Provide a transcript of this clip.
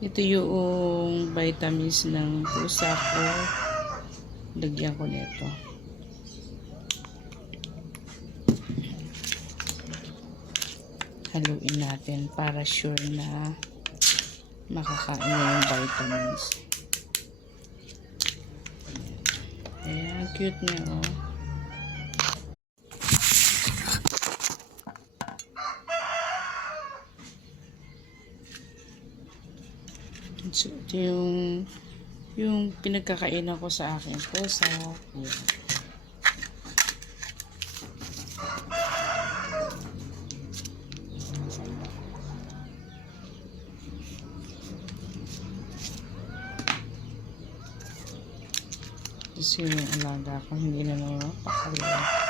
Ito yung vitamins ng pusa ko. Lagyan ko nito. Haluin natin para sure na makakain na yung vitamins. Ayan, cute niya, oh. So, ito yung pinagkakainan ko sa aking pusa. Ayan. Kasi yung alaga ko hindi na napakaliwa.